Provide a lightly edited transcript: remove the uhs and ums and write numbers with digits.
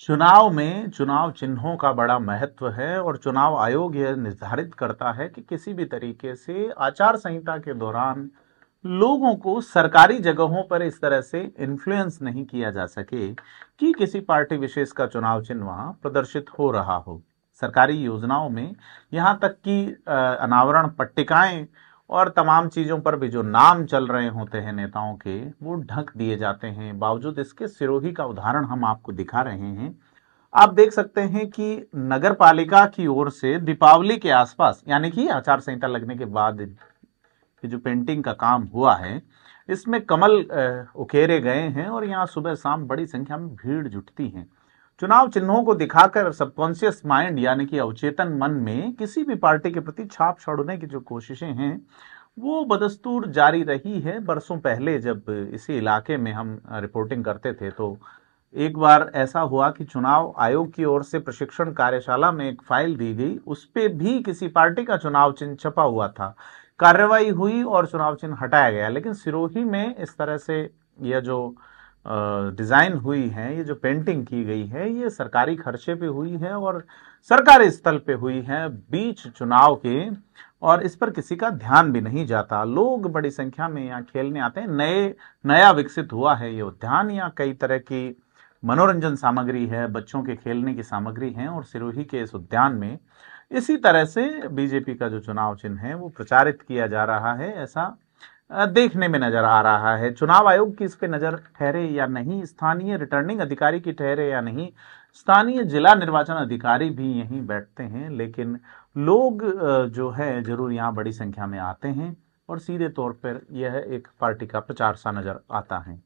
चुनाव में चुनाव चिन्हों का बड़ा महत्व है और चुनाव आयोग यह निर्धारित करता है कि किसी भी तरीके से आचार संहिता के दौरान लोगों को सरकारी जगहों पर इस तरह से इन्फ्लुएंस नहीं किया जा सके कि किसी पार्टी विशेष का चुनाव चिन्ह वहां प्रदर्शित हो रहा हो। सरकारी योजनाओं में यहां तक कि अनावरण पट्टिकाएं और तमाम चीजों पर भी जो नाम चल रहे होते हैं नेताओं के, वो ढक दिए जाते हैं। बावजूद इसके सिरोही का उदाहरण हम आपको दिखा रहे हैं। आप देख सकते हैं कि नगर पालिका की ओर से दीपावली के आसपास, यानी कि आचार संहिता लगने के बाद ये जो पेंटिंग का काम हुआ है, इसमें कमल उकेरे गए हैं और यहाँ सुबह शाम बड़ी संख्या में भीड़ जुटती है। चुनाव चिन्हों को दिखाकर सबकॉन्शियस माइंड यानी कि अवचेतन मन में किसी भी पार्टी के प्रति छाप छोड़ने की जो कोशिशें हैं, वो बदस्तूर जारी रही है। बरसों पहले जब इसी इलाके में हम रिपोर्टिंग करते थे, तो एक बार ऐसा हुआ कि चुनाव आयोग की ओर से प्रशिक्षण कार्यशाला में एक फाइल दी गई, उस पे भी किसी पार्टी का चुनाव चिन्ह छपा हुआ था। कार्रवाई हुई और चुनाव चिन्ह हटाया गया। लेकिन सिरोही में इस तरह से यह जो डिजाइन हुई है, ये जो पेंटिंग की गई है, ये सरकारी खर्चे पे हुई है और सरकारी स्थल पे हुई है, बीच चुनाव के। और इस पर किसी का ध्यान भी नहीं जाता। लोग बड़ी संख्या में यहाँ खेलने आते हैं। नया विकसित हुआ है ये उद्यान। यहाँ कई तरह की मनोरंजन सामग्री है, बच्चों के खेलने की सामग्री है और सिरोही के इस उद्यान में इसी तरह से बीजेपी का जो चुनाव चिन्ह है वो प्रचारित किया जा रहा है, ऐसा देखने में नजर आ रहा है। चुनाव आयोग की इस पे नजर ठहरे या नहीं, स्थानीय रिटर्निंग अधिकारी की ठहरे या नहीं, स्थानीय जिला निर्वाचन अधिकारी भी यहीं बैठते हैं, लेकिन लोग जो है जरूर यहाँ बड़ी संख्या में आते हैं और सीधे तौर पर यह एक पार्टी का प्रचार सा नजर आता है।